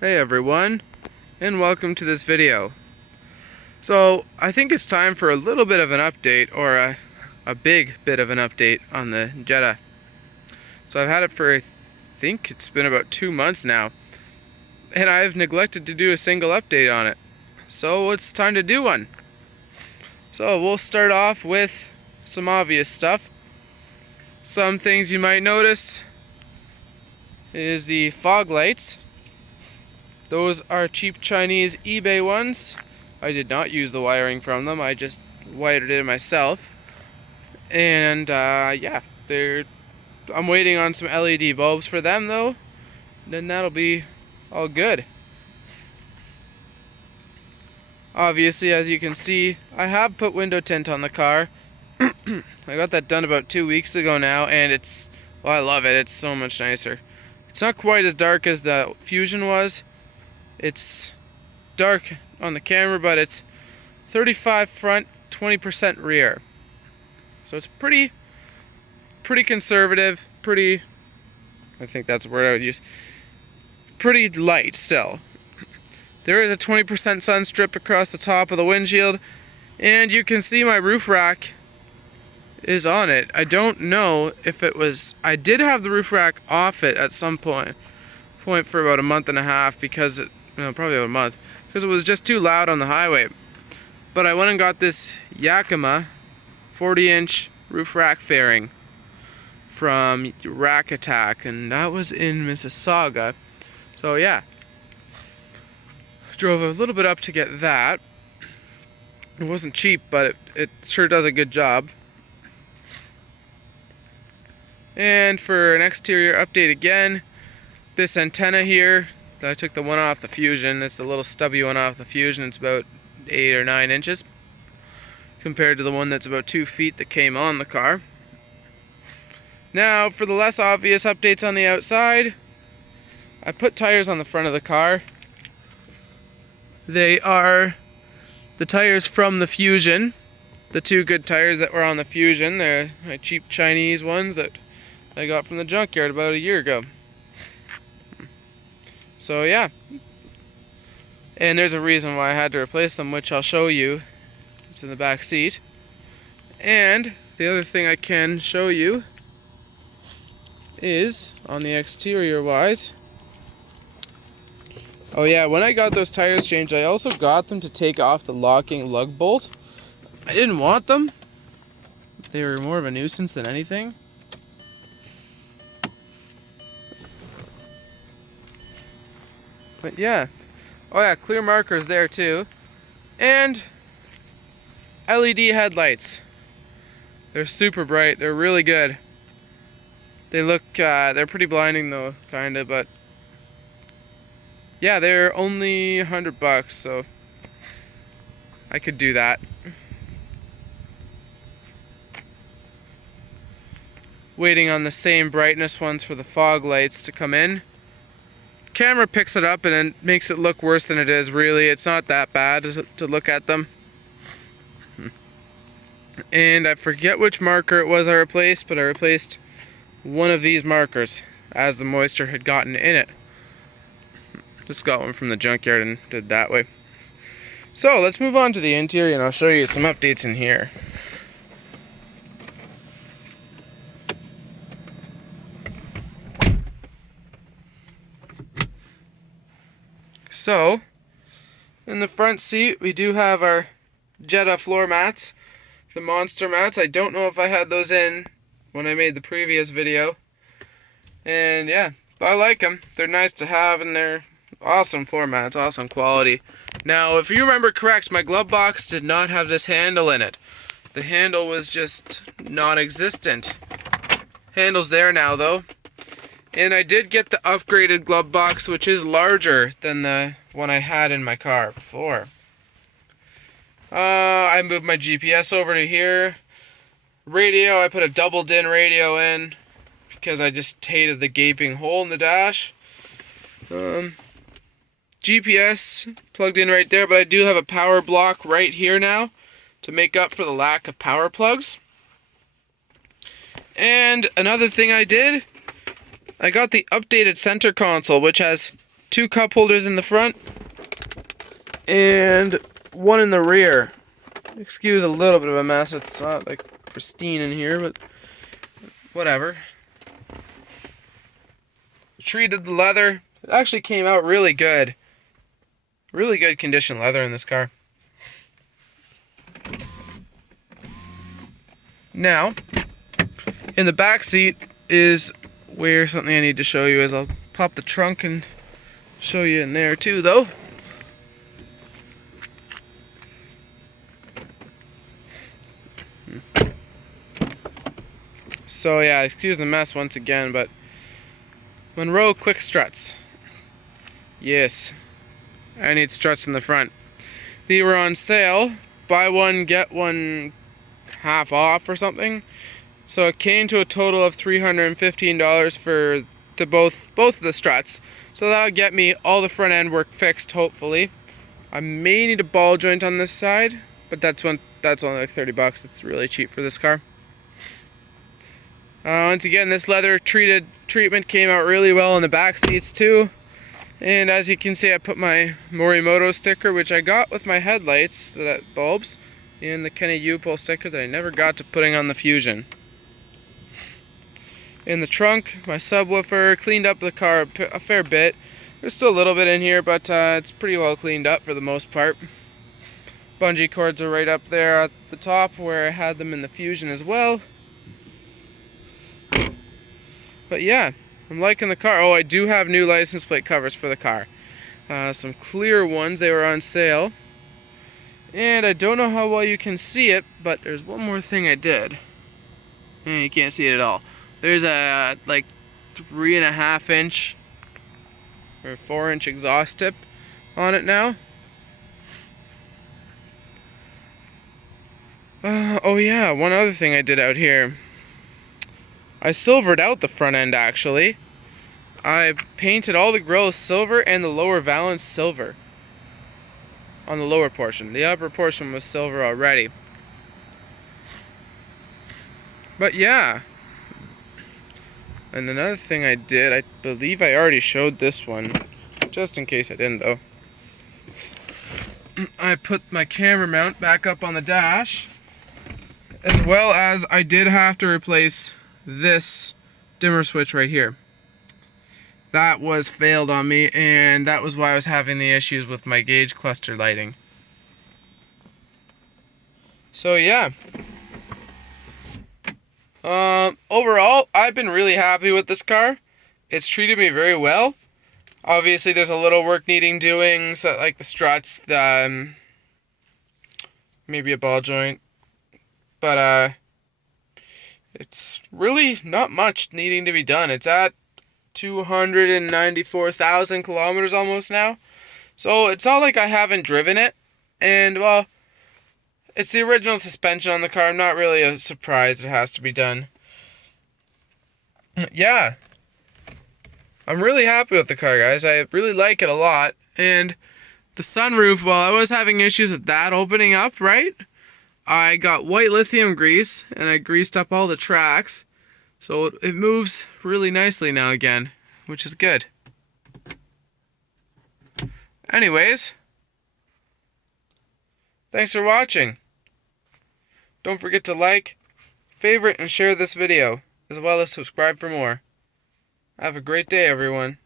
Hey everyone, and welcome to this video. So, I think it's time for a little bit of an update, or a big bit of an update on the Jetta. So I've had it for, I think it's been about 2 months now, and I've neglected to do a single update on it. So it's time to do one. So we'll start off with some obvious stuff. Some things you might notice is the fog lights. Those are cheap Chinese eBay ones. I did not use the wiring from them, I just wired it myself. And yeah, I'm waiting on some LED bulbs for them though. Then that'll be all good. Obviously, as you can see, I have put window tint on the car. I got that done about 2 weeks ago now, and well, I love it. It's so much nicer. It's not quite as dark as the Fusion was. It's dark on the camera, but it's 35 front, 20% rear. So it's pretty conservative, I think that's the word I would use. Pretty light still. There is a 20% sun strip across the top of the windshield, and you can see my roof rack is on it. I don't know if it was, I did have the roof rack off it at some point for about a month and a half because probably about a month, because it was just too loud on the highway. But I went and got this Yakima 40-inch roof rack fairing from Rack Attack, and that was in Mississauga. So yeah, drove a little bit up to get that. It wasn't cheap, but it sure does a good job. And for an exterior update again, this antenna here, I took the one off the Fusion. It's the little stubby one off the Fusion. It's about 8 or 9 inches compared to the one that's about 2 feet that came on the car. Now, for the less obvious updates on the outside, I put tires on the front of the car. They are the tires from the Fusion. The 2 good tires that were on the Fusion. They're my cheap Chinese ones that I got from the junkyard about a year ago. So yeah, and there's a reason why I had to replace them, which I'll show you. It's in the back seat. And the other thing I can show you is on the exterior wise. Oh yeah, when I got those tires changed, I also got them to take off the locking lug bolt. I didn't want them. They were more of a nuisance than anything. But yeah, oh yeah, clear markers there too, and LED headlights. They're super bright. They're really good. They look, they're pretty blinding though, kinda, but yeah, they're only $100, so I could do that. Waiting on the same brightness ones for the fog lights to come in. Camera picks it up and it makes it look worse than it is. Really, it's not that bad to look at them. And I forget which marker it was I replaced, but I replaced one of these markers as the moisture had gotten in it. Just got one from the junkyard and did that way. So let's move on to the interior and I'll show you some updates in here. So, in the front seat, we do have our Jetta floor mats, the monster mats. I don't know if I had those in when I made the previous video. And yeah, but I like them. They're nice to have, and they're awesome floor mats, awesome quality. Now, if you remember correct, my glove box did not have this handle in it. The handle was just non-existent. Handle's there now, though. And I did get the upgraded glove box, which is larger than the one I had in my car before. I moved my GPS over to here. Radio, I put a double DIN radio in because I just hated the gaping hole in the dash. GPS plugged in right there, but I do have a power block right here now to make up for the lack of power plugs. And another thing I did, I got the updated center console, which has 2 cup holders in the front and 1 in the rear. Excuse a little bit of a mess. It's not like pristine in here, but whatever. Treated the leather. It actually came out really good. Really good condition leather in this car. Now, in the back seat is where something I need to show you is. I'll pop the trunk and show you in there too, though. So yeah, excuse the mess once again, but Monroe quick struts. Yes, I need struts in the front. They were on sale. Buy one, get one half off or something. So it came to a total of $315 to both of the struts. So that'll get me all the front end work fixed, hopefully. I may need a ball joint on this side, but that's only like $30. It's really cheap for this car. Once again, this leather treatment came out really well in the back seats too. And as you can see, I put my Morimoto sticker, which I got with my headlights, that bulbs, and the Kenny U-Pole sticker that I never got to putting on the Fusion. In the trunk, my subwoofer, cleaned up the car a fair bit. There's still a little bit in here, but it's pretty well cleaned up for the most part. Bungee cords are right up there at the top where I had them in the Fusion as well. But yeah, I'm liking the car. Oh, I do have new license plate covers for the car. Some clear ones, they were on sale. And I don't know how well you can see it, but there's one more thing I did. And you can't see it at all. There's a like 3.5 inch or 4 inch exhaust tip on it now. Oh yeah, one other thing I did out here. I silvered out the front end actually. I painted all the grills silver and the lower valance silver on the lower portion. The upper portion was silver already. But yeah. And another thing I did, I believe I already showed this one, just in case I didn't though. I put my camera mount back up on the dash, as well as I did have to replace this dimmer switch right here. That was failed on me, and that was why I was having the issues with my gauge cluster lighting. So yeah. Overall, I've been really happy with this car. It's treated me very well. Obviously, there's a little work needing doing, so like the struts, maybe a ball joint, but it's really not much needing to be done. It's at 294,000 kilometers almost now, so it's not like I haven't driven it, and well, it's the original suspension on the car. I'm not really surprised it has to be done. Yeah, I'm really happy with the car, guys. I really like it a lot, and the sunroof, well, I was having issues with that opening up, right? I got white lithium grease, and I greased up all the tracks, so it moves really nicely now again, which is good. Anyways, thanks for watching. Don't forget to like, favorite, and share this video, as well as subscribe for more. Have a great day, everyone.